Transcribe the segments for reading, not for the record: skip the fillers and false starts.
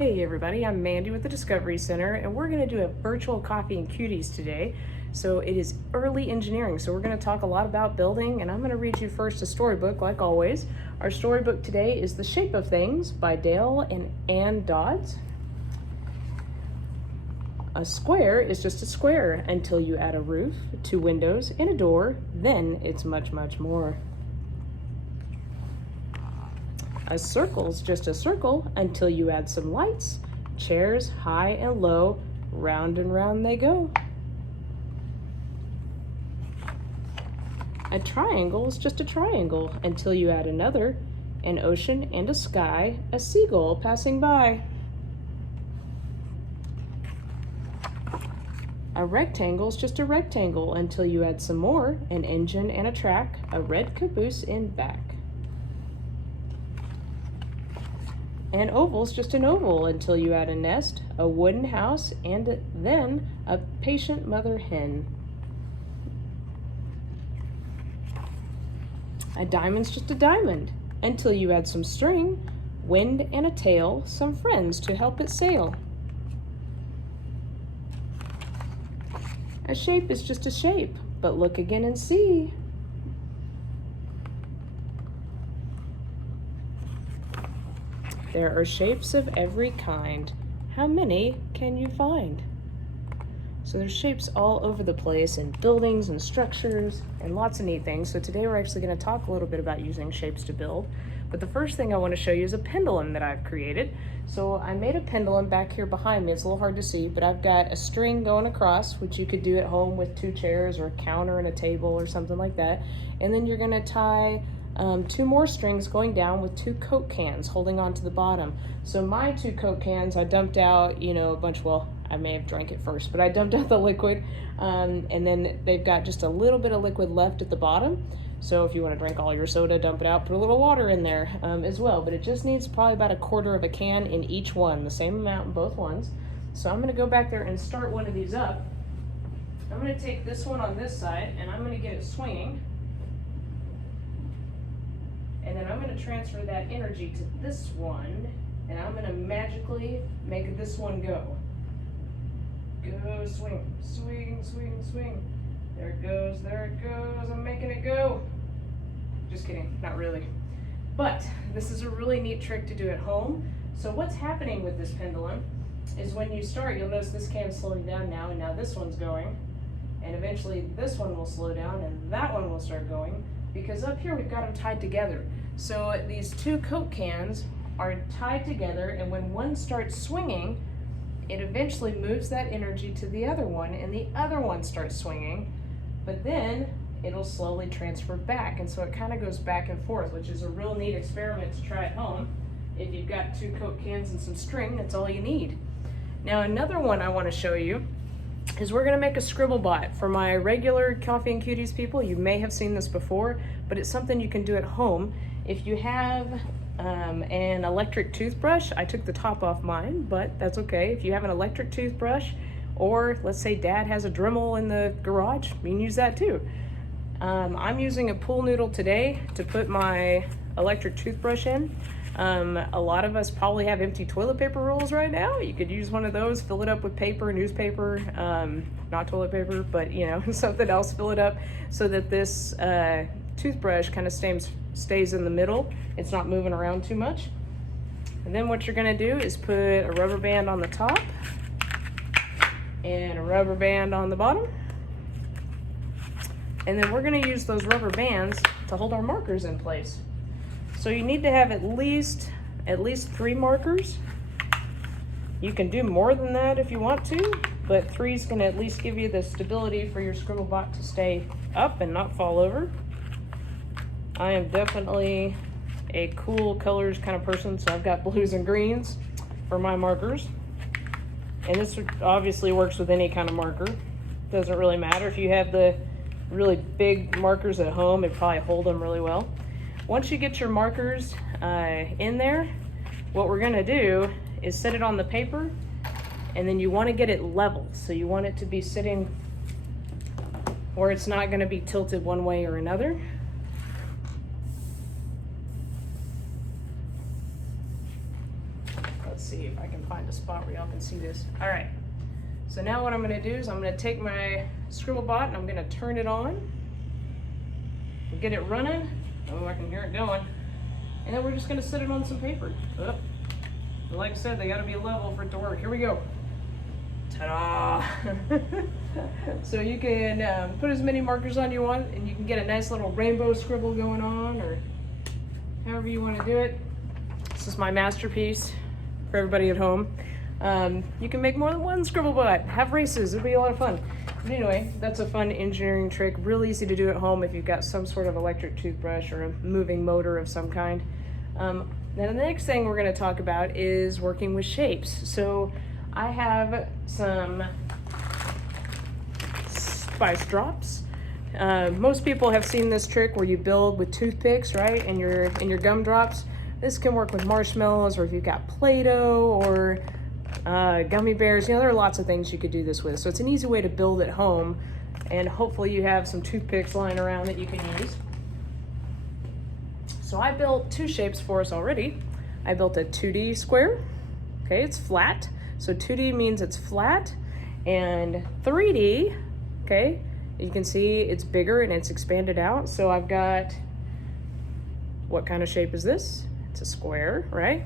Hey everybody, I'm Mandy with the Discovery Center, and we're going to do a virtual Coffee and Cuties today. So it is early engineering, so we're going to talk a lot about building, and I'm going to read you first a storybook like always. Our storybook today is The Shape of Things by Dayle Ann Dodds. A square is just a square until you add a roof, 2 windows, and a door, then it's much, much more. A circle's just a circle until you add some lights, chairs, high and low, round and round they go. A triangle is just a triangle until you add another, an ocean and a sky, a seagull passing by. A rectangle's just a rectangle until you add some more, an engine and a track, a red caboose in back. An oval's just an oval until you add a nest, a wooden house, and then a patient mother hen. A diamond's just a diamond until you add some string, wind and a tail, some friends to help it sail. A shape is just a shape, but look again and see. There are shapes of every kind. How many can you find? So there's shapes all over the place in buildings and structures and lots of neat things. So today we're actually going to talk a little bit about using shapes to build. But the first thing I want to show you is a pendulum that I've created. So I made a pendulum back here behind me. It's a little hard to see, but I've got a string going across, which you could do at home with 2 chairs or a counter and a table or something like that. And then you're going to tie 2 more strings going down with 2 Coke cans holding on to the bottom. So my 2 Coke cans, I dumped out, a bunch, well, I may have drank it first, but I dumped out the liquid, and then they've got just a little bit of liquid left at the bottom. So if you want to drink all your soda, dump it out, put a little water in there as well, but it just needs probably about 1/4 of a can in each one, the same amount in both ones. So I'm going to go back there and start one of these up. I'm going to take this one on this side, and I'm going to get it swinging. And then I'm going to transfer that energy to this one, and I'm going to magically make this one go. Go, swing, swing, swing, swing. There it goes, there it goes. I'm making it go. Just kidding, not really. But this is a really neat trick to do at home. So what's happening with this pendulum is when you start, you'll notice this can's slowing down now, and now this one's going. And eventually this one will slow down, and that one will start going. Because up here we've got them tied together. So these 2 Coke cans are tied together, and when one starts swinging, it eventually moves that energy to the other one, and the other one starts swinging, but then it'll slowly transfer back, and so it kind of goes back and forth, which is a real neat experiment to try at home. If you've got 2 Coke cans and some string, that's all you need. Now another one I want to show you is we're going to make a scribble bot. For my regular Coffee and Cuties people, you may have seen this before, but it's something you can do at home. If you have an electric toothbrush, I took the top off mine, but that's okay. If you have an electric toothbrush, or let's say Dad has a Dremel in the garage, you can use that too. I'm using a pool noodle today to put my electric toothbrush in. A lot of us probably have empty toilet paper rolls right now. You could use one of those, fill it up with paper, newspaper, not toilet paper, but something else, fill it up so that this toothbrush kind of stays in the middle. It's not moving around too much. And then what you're gonna do is put a rubber band on the top and a rubber band on the bottom. And then we're gonna use those rubber bands to hold our markers in place. So you need to have at least 3 markers. You can do more than that if you want to, but 3 is gonna at least give you the stability for your scribble bot to stay up and not fall over. I am definitely a cool colors kind of person, so I've got blues and greens for my markers. And this obviously works with any kind of marker. Doesn't really matter. If you have the really big markers at home, it probably hold them really well. Once you get your markers in there, what we're gonna do is set it on the paper, and then you wanna get it level. So you want it to be sitting where it's not gonna be tilted one way or another. Let's see, if I can find a spot where y'all can see this. All right, so now what I'm gonna do is I'm gonna take my Scribblebot and I'm gonna turn it on, get it running. Oh, I can hear it going. And then we're just gonna set it on some paper. Oh. Like I said, they gotta be level for it to work. Here we go. Ta-da! So you can put as many markers on you want, and you can get a nice little rainbow scribble going on, or however you want to do it. This is my masterpiece for everybody at home. You can make more than one Scribblebot, have races, it'll be a lot of fun. But anyway, that's a fun engineering trick, real easy to do at home if you've got some sort of electric toothbrush or a moving motor of some kind. Now the next thing we're going to talk about is working with shapes. So I have some spice drops. Most people have seen this trick where you build with toothpicks, right? And your gumdrops. This can work with marshmallows, or if you've got Play-Doh or gummy bears. You know, there are lots of things you could do this with. So it's an easy way to build at home, and hopefully you have some toothpicks lying around that you can use. So I built two shapes for us already. I built a 2D square. Okay, it's flat. So 2D means it's flat, and 3D, okay, you can see it's bigger and it's expanded out. So I've got, what kind of shape is this? It's a square, right?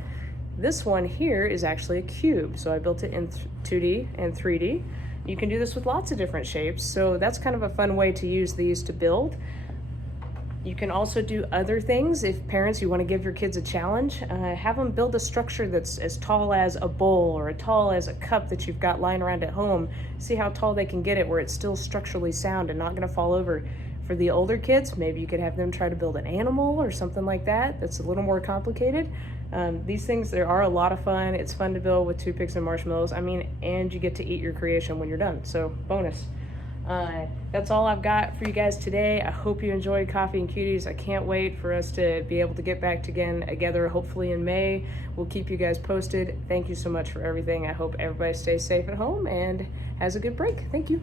This one here is actually a cube. So I built it in 2D and 3D. You can do this with lots of different shapes. So that's kind of a fun way to use these to build. You can also do other things. If parents, you want to give your kids a challenge, have them build a structure that's as tall as a bowl or as tall as a cup that you've got lying around at home. See how tall they can get it where it's still structurally sound and not going to fall over. For the older kids, maybe you could have them try to build an animal or something like that. That's a little more complicated. These things, there are a lot of fun. It's fun to build with toothpicks and marshmallows. I mean, and you get to eat your creation when you're done. So bonus. That's all I've got for you guys today. I hope you enjoyed Coffee and Cuties. I can't wait for us to be able to get back together hopefully in May. We'll keep you guys posted. Thank you so much for everything. I hope everybody stays safe at home and has a good break. Thank you.